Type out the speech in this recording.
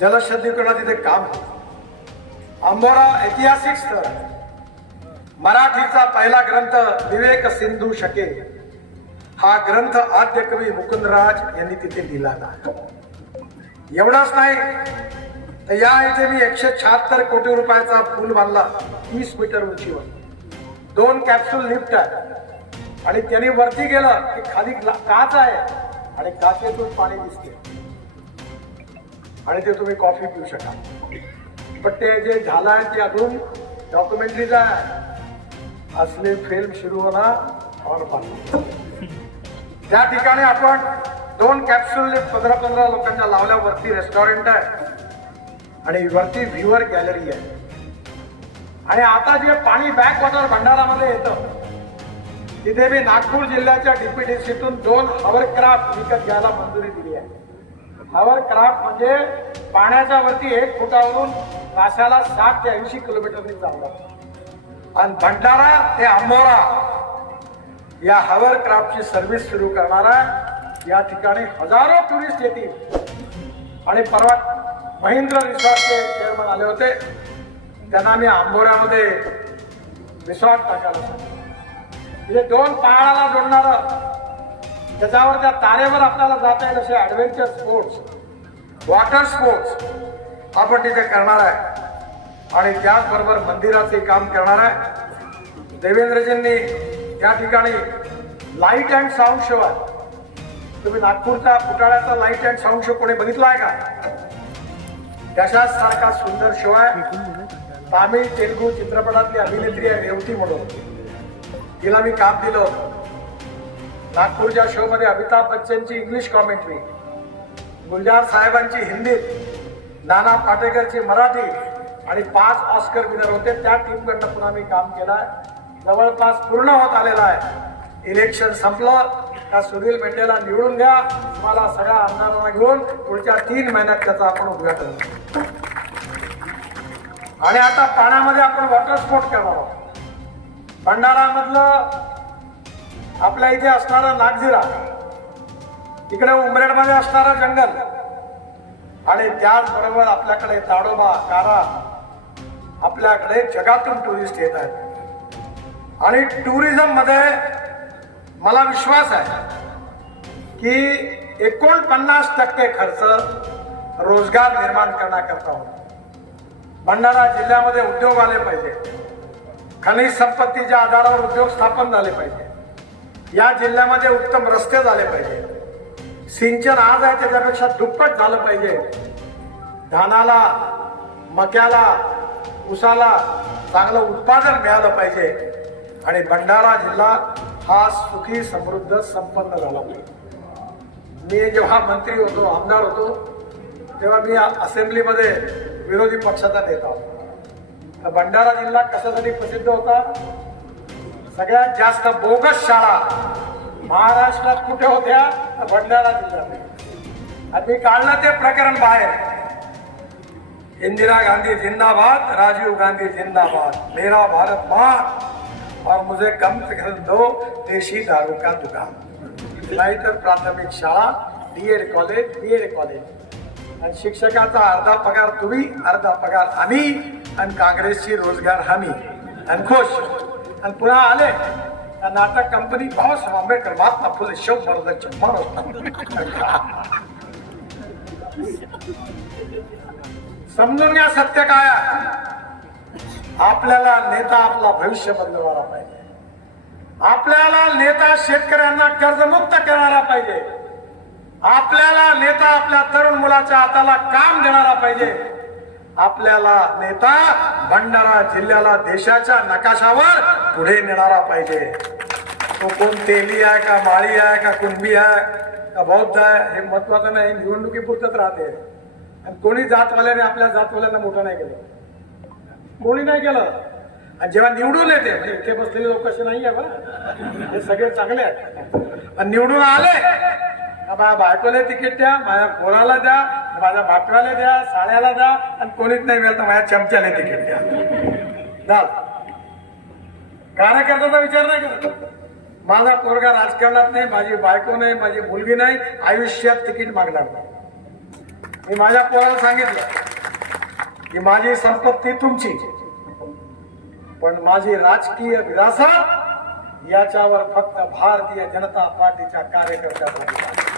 जलशुद्धीकरण तिथे काम होतं. अंबोरा ऐतिहासिक स्थळ मराठीचा पहिला ग्रंथ विवेक सिंधू शके. हा ग्रंथ आद्य कवी मुकुंदराज यांनी तिथे लिहिला एवढंच नाही तर या इथे मी एकशे शहात्तर कोटी रुपयाचा पूल बांधला तीस मीटर उंचीवर. दोन कॅप्सूल लिफ्ट आहे. आणि त्यांनी वरती गेलं की खाली काच आहे. आणि काचेतून पाणी दिसते आणि ते तुम्ही कॉफी पिऊ शकाल. पण ते जे झालं आहे ते अजून डॉक्युमेंटरीज आहे. असली फिल्म सुरू होणार और त्या ठिकाणी आपण दोन कॅप्सूल पंधरा पंधरा लोकांच्या लावल्यावरती रेस्टॉरंट आहे. आणि वरती व्ह्युअर गॅलरी आहे. आणि आता जे पाणी बॅक वॉटर भंडारामध्ये येतं तिथे मी नागपूर जिल्ह्याच्या डीपीडीसीतून दोन हवरक्राफ्ट विकत घ्यायला मंजुरी दिली आहे. हवरक्राफ्ट म्हणजे पाण्याच्या वरती एक फुटावरून तासाला साठ ते ऐंशी किलोमीटरनी चालतात आणि भंडारा ते आंबोरा या हवर क्राफ्टची सर्व्हिस सुरू करणारा या ठिकाणी हजारो टुरिस्ट येतील. आणि परवा महेंद्र रिसॉर्टचे चेअरमन आले होते. त्यांना मी आंबोऱ्यामध्ये रिसॉर्ट टाकायला म्हणजे दोन पहाडाला जोडणारं त्याच्यावर त्या तारेवर आपल्याला जाता येईल असे ऍडव्हेंचर स्पोर्ट्स वॉटर स्पोर्ट्स आपण तिथे करणार आहे. आणि त्याचबरोबर मंदिराचे काम करणार आहे. देवेंद्रजींनी त्या ठिकाणी लाइट अँड साऊंड शो आहे. तुम्ही नागपूरचा फुटाळ्याचा लाइट अँड साऊंड शो कोणी बघितला आहे का? तशाच सारखा सुंदर शो आहे. तामिळ तेलुगू चित्रपटातली अभिनेत्री आहे रेवती म्हणून. तिला मी काम दिलं नागपूरच्या शो मध्ये अमिताभ बच्चनची इंग्लिश कॉमेंट्री गुलजार साहेबांची हिंदीत नाना पाटेकरची मराठी. आणि पाच ऑस्कर विनर होते. त्या टीमकडनं पुन्हा मी काम केलं आहे जवळपास पूर्ण होत आलेलं आहे. इलेक्शन संपलं. त्या सुनील मेटेला निवडून द्या. तुम्हाला सगळ्या आमदारांना घेऊन पुढच्या तीन महिन्यात त्याचं आपण उद्घाटन. आणि आता पाण्यामध्ये आपण वॉटर स्पोर्ट करणार आहोत. भंडारामधलं आपल्या इथे असणारा नागझिरा. इकडे उमरेडमध्ये असणारं जंगल. आणि त्याचबरोबर आपल्याकडे ताडोबा कारा आपल्याकडे जगातून टुरिस्ट येत आहेत. आणि टुरिझममध्ये मला विश्वास आहे की एकोणपन्नास टक्के खर्च रोजगार निर्माण करण्याकरता होतो. भंडारा जिल्ह्यामध्ये उद्योग आले पाहिजे. खनिज संपत्तीच्या आधारावर उद्योग स्थापन झाले पाहिजे. या जिल्ह्यामध्ये उत्तम रस्ते झाले पाहिजे. सिंचन आज आहे त्याच्यापेक्षा दुप्पट झालं पाहिजे. धानाला मक्याला उसाला चांगलं उत्पादन मिळालं पाहिजे. आणि भंडारा जिल्हा हा सुखी समृद्ध संपन्न झाला पाहिजे. मी जेव्हा मंत्री होतो आमदार होतो तेव्हा मी असेंब्लीमध्ये विरोधी पक्षाचा नेता होतो. तर भंडारा जिल्हा कशासाठी प्रसिद्ध होता? सगळ्यात जास्त बोगस शाळा महाराष्ट्रात कुठे होत्या? तर भंडारा जिल्ह्यात. आणि मी काढलं ते प्रकरण बाहेर. इंदिरा गांधी जिंदाबाद राजीव गांधी जिंदाबाद. मेरा भारत मान और मुझे कम से कम दो देशी दारू का दुकान. नाहीतर प्राथमिक शाळा डीएड कॉलेज बीएड कॉलेज आणि शिक्षकाचा अर्धा पगार तुम्ही अर्धा पगार आम्ही आणि काँग्रेसची रोजगार हमी. आणि खुश. आणि पुन्हा आले. नाटक कंपनी भाऊसाहेब आंबेडकर महात्मा फुले शिव महाराजांचे मनोस्थ समजून घ्या सत्य काय आपल्याला नेता आपला भविष्य बदलवायला पाहिजे. आपल्याला नेता शेतकऱ्यांना कर्जमुक्त करणारा पाहिजे. आपल्याला नेता आपल्या तरुण मुलाच्या हाताला काम देणारा पाहिजे. आपल्याला नेता भंडारा जिल्ह्याला देशाच्या नकाशावर पुढे नेणारा पाहिजे. तो कोण तेली आहे का माळी आहे का कुणबी आहे का बौद्ध आहे हे महत्वाचं नाही निवडणुकीपुरतच राहते. आणि कोणी जातवाल्याने आपल्या जातवाल्यांना मोठं नाही केलं. कोणी नाही केलं. आणि जेव्हा निवडून येते म्हणजे इथे बसलेले लोक असे नाही आहे बरं. हे सगळे चांगले आहेत. आणि निवडून आले माझ्या बायकोला तिकीट द्या माझ्या पोराला द्या माझ्या भाकऱ्याला द्या साड्याला द्या आणि कोणीच नाही मिळालं तर माझ्या चमच्याला तिकीट द्या. झालं. कार्यकर्त्याचा विचार नाही करत. माझा पोरगा राजकारणात नाही माझी बायको नाही माझी मुलगी नाही आयुष्यात तिकीट मागणार नाही. मी माझ्या पोराला सांगितलं की माझी संपत्ती तुमची. पण माझी राजकीय विरासत याच्यावर फक्त भारतीय जनता पार्टीच्या कार्यकर्त्याचा